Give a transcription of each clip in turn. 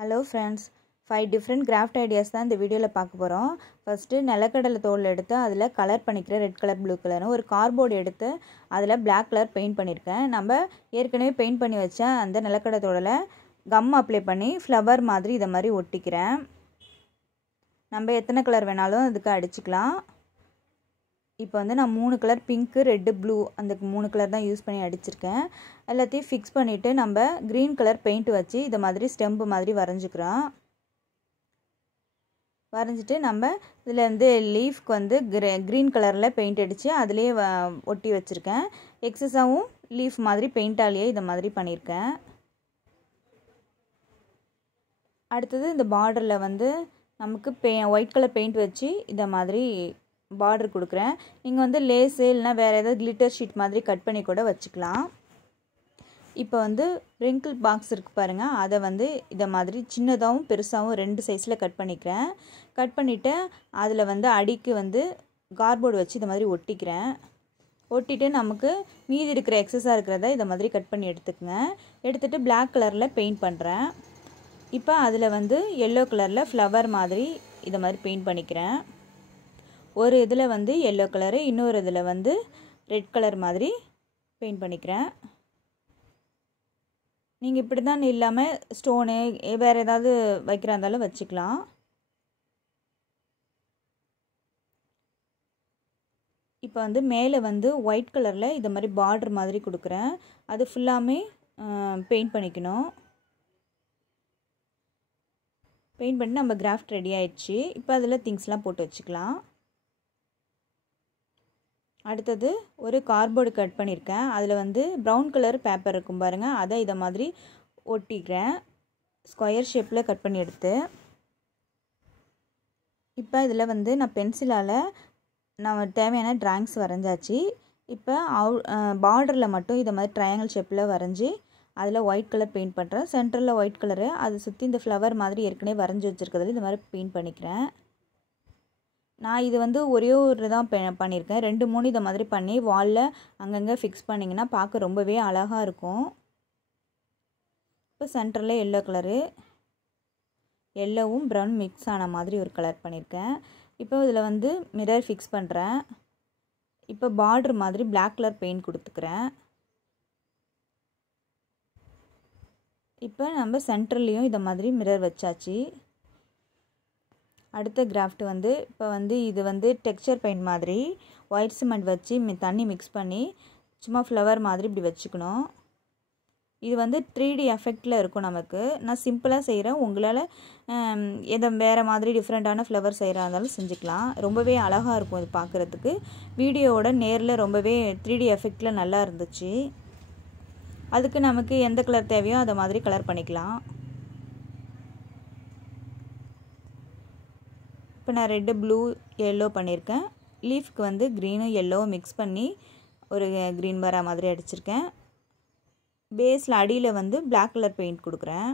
Hello friends, 5 different craft ideas தான் இந்த வீடியோல பார்க்க போறோம். ஃபர்ஸ்ட் நிலக்கடலை தோல் எடுத்து அதில் கலர் பண்ணிக்கிறேன், ரெட் கலர் ப்ளூ கலர். ஒரு கார்ட்போர்ட் எடுத்து அதில் Black கலர் பெயிண்ட் பண்ணியிருக்கேன். நம்ம ஏற்கனவே பெயிண்ட் பண்ணி வச்ச அந்த நிலக்கடலை தோலில் கம் அப்ளை பண்ணி ஃப்ளவர் மாதிரி இதை மாதிரி ஒட்டிக்கிறேன். நம்ம எத்தனை கலர் வேணாலும் அதுக்கு அடிச்சுக்கலாம். இப்போ வந்து நான் 3 கலர் பிங்க், ரெட், ப்ளூ அந்த 3 கலர் தான் யூஸ் பண்ணி அடிச்சிருக்கேன். எல்லாத்தையும் ஃபிக்ஸ் பண்ணிவிட்டு நம்ம க்ரீன் கலர் பெயிண்ட் வச்சு இதை மாதிரி ஸ்டெம்பு மாதிரி வரைஞ்சிக்கிறோம். வரைஞ்சிட்டு நம்ம இதில் வந்து லீஃப்க்கு வந்து க்ரீன் கலரில் பெயிண்ட் அடித்து அதிலே ஒட்டி வச்சுருக்கேன். எக்ஸஸாகவும் லீஃப் மாதிரி பெயிண்டாலேயே இதை மாதிரி பண்ணியிருக்கேன். அடுத்தது இந்த பார்டரில் வந்து நமக்கு ஒயிட் கலர் பெயிண்ட் வச்சு இதை மாதிரி பார்டர் கொடுக்குறேன். நீங்கள் வந்து லேஸு இல்லைனா வேறு ஏதாவது கிளிட்டர் ஷீட் மாதிரி கட் பண்ணி கூட வச்சுக்கலாம். இப்போ வந்து ரிங்கிள் பாக்ஸ் இருக்குது பாருங்கள், அதை வந்து இதை மாதிரி சின்னதாகவும் பெருசாகவும் 2 சைஸில் கட் பண்ணிக்கிறேன். கட் பண்ணிவிட்டு அதில் வந்து அடிக்கு வந்து கார்ட்போர்டு வச்சு இதை மாதிரி ஒட்டிக்கிறேன். ஒட்டிட்டு நமக்கு மீதி இருக்கிற எக்ஸஸாக இருக்கிறத இதை மாதிரி கட் பண்ணி எடுத்துக்கங்க. எடுத்துகிட்டு Black கலரில் பெயிண்ட் பண்ணுறேன். இப்போ அதில் வந்து எல்லோ கலரில் ஃப்ளவர் மாதிரி இதை மாதிரி பெயிண்ட் பண்ணிக்கிறேன். ஒரு இதில் வந்து எல்லோ கலரு, இன்னொரு இதில் வந்து ரெட் கலர் மாதிரி பெயிண்ட் பண்ணிக்கிறேன். நீங்கள் இப்படி தான் இல்லாமல் ஸ்டோனு வேறு ஏதாவது வைக்கிறா இருந்தாலும் வச்சுக்கலாம். இப்போ வந்து மேலே வந்து ஒயிட் கலரில் இதை மாதிரி பார்டர் மாதிரி கொடுக்குறேன். அது ஃபுல்லாமே பெயிண்ட் பண்ணிக்கணும். பெயிண்ட் பண்ணி நம்ம கிராஃப்ட் ரெடி ஆயிடுச்சு. இப்போ அதில் திங்ஸ்லாம் போட்டு வச்சுக்கலாம். அடுத்தது ஒரு கார்ட்போர்டு கட் பண்ணியிருக்கேன். அதில் வந்து ப்ரௌன் கலர் பேப்பர் இருக்கும் பாருங்கள், அதை இதை மாதிரி ஒட்டிக்கிறேன். ஸ்கொயர் ஷேப்பில் கட் பண்ணி எடுத்து இப்போ இதில் வந்து நான் பென்சிலால் நான் தேவையான ட்ராயிங்ஸ் வரைஞ்சாச்சு. இப்போ பார்டரில் மட்டும் இதை மாதிரி ட்ரையாங்கிள் ஷேப்பில் வரைஞ்சி அதில் ஒயிட் கலர் பெயிண்ட் பண்ணுறேன். சென்டரில் ஒயிட் கலரு, அதை சுற்றி இந்த ஃப்ளவர் மாதிரி ஏற்கனவே வரைஞ்சி வச்சுருக்கிறதுல இந்த மாதிரி பெயிண்ட் பண்ணிக்கிறேன். நான் இது வந்து ஒரே ஒரு தான் பண்ணியிருக்கேன். 2-3 இதை மாதிரி பண்ணி வாலில் அங்கங்கே ஃபிக்ஸ் பண்ணிங்கன்னா பார்க்க ரொம்பவே அழகாக இருக்கும். இப்போ சென்டரில் எல்லோ கலரு, எல்லோவும் ப்ரௌன் மிக்ஸ் ஆன மாதிரி ஒரு கலர் பண்ணியிருக்கேன். இப்போ இதில் வந்து மிரர் ஃபிக்ஸ் பண்ணுறேன். இப்போ பார்டர் மாதிரி Black கலர் பெயிண்ட் கொடுத்துக்கிறேன். இப்போ நம்ம சென்டர்லேயும் இதை மாதிரி மிரர் வச்சாச்சு. அடுத்த கிராஃப்ட் வந்து இப்போ வந்து இது வந்து டெக்ஸ்சர் பெயிண்ட் மாதிரி ஒயிட் சிமெண்ட் வச்சு தண்ணி மிக்ஸ் பண்ணி சும்மா ஃப்ளவர் மாதிரி இப்படி வச்சுக்கணும். இது வந்து 3D எஃபெக்டில் இருக்கும். நமக்கு நான் சிம்பிளாக செய்கிறேன். உங்களால் எதை வேறு மாதிரி டிஃப்ரெண்ட்டான ஃப்ளவர் செய்கிறா இருந்தாலும் செஞ்சுக்கலாம். ரொம்பவே அழகாக இருக்கும் இது பார்க்குறதுக்கு. வீடியோவோட நேரில் ரொம்பவே 3D எஃபெக்டில் நல்லா இருந்துச்சு. அதுக்கு நமக்கு எந்த கலர் தேவையோ அதை மாதிரி கலர் பண்ணிக்கலாம். இப்போ நான் ரெட்டு, ப்ளூ, எல்லோ பண்ணியிருக்கேன். லீஃப்க்கு வந்து க்ரீனும் எல்லோவும் மிக்ஸ் பண்ணி ஒரு க்ரீன் வரா மாதிரி அடிச்சிருக்கேன். பேஸில் அடியில் வந்து Black கலர் பெயிண்ட் கொடுக்குறேன்.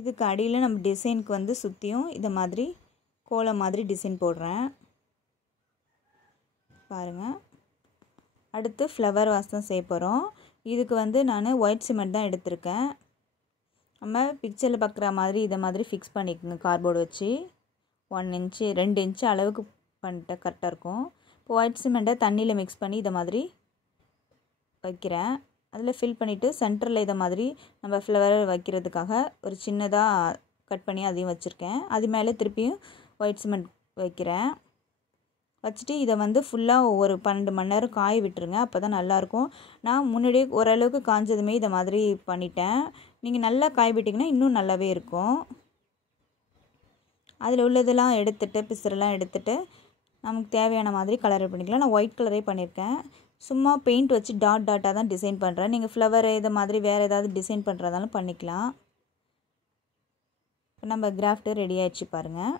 இதுக்கு அடியில் நம்ம டிசைனுக்கு வந்து சுற்றியும் இதை மாதிரி கோலம் மாதிரி டிசைன் போடுறேன் பாருங்கள். அடுத்து ஃப்ளவர் வாசம் செய்ய போகிறோம். இதுக்கு வந்து நான் ஒயிட் சிமெண்ட் தான் எடுத்திருக்கேன். நம்ம பிக்சரில் பார்க்குற மாதிரி இதை மாதிரி ஃபிக்ஸ் பண்ணிக்கோங்க. கார்ட்போர்டு வச்சு 1 இன்ச்சு 2 இன்ச்சு அளவுக்கு பண்ணிட்டா கரெக்டாக இருக்கும். இப்போ ஒயிட் சிமெண்ட்டை தண்ணியில் மிக்ஸ் பண்ணி இதை மாதிரி வைக்கிறேன். அதில் ஃபில் பண்ணிவிட்டு சென்டரில் இதை மாதிரி நம்ம ஃப்ளவர் வைக்கிறதுக்காக ஒரு சின்னதாக கட் பண்ணி அதையும் வச்சுருக்கேன். அது மேலே திருப்பியும் ஒயிட் சிமெண்ட் வைக்கிறேன். வச்சுட்டு இதை வந்து ஃபுல்லாக ஒரு 12 மணி நேரம் காய விட்டுருங்க. அப்போ தான் நல்லாயிருக்கும். நான் முன்னாடியே ஓரளவுக்கு காஞ்சதுமே இதை மாதிரி பண்ணிட்டேன். நீங்கள் நல்லா காய விட்டிங்கன்னா இன்னும் நல்லாவே இருக்கும். அதில் உள்ளதெல்லாம் எடுத்துகிட்டு பிசுரெல்லாம் எடுத்துகிட்டு நமக்கு தேவையான மாதிரி கலர் பண்ணிக்கலாம். நான் ஒயிட் கலரே பண்ணியிருக்கேன். சும்மா பெயிண்ட் வச்சு டாட்டாக தான் டிசைன் பண்ணுறேன். நீங்கள் ஃப்ளவர் இதை மாதிரி வேறு ஏதாவது டிசைன் பண்ணுறதாலும் பண்ணிக்கலாம். இப்போ நம்ம கிராஃப்ட்டு ரெடி ஆகிடுச்சு பாருங்கள்.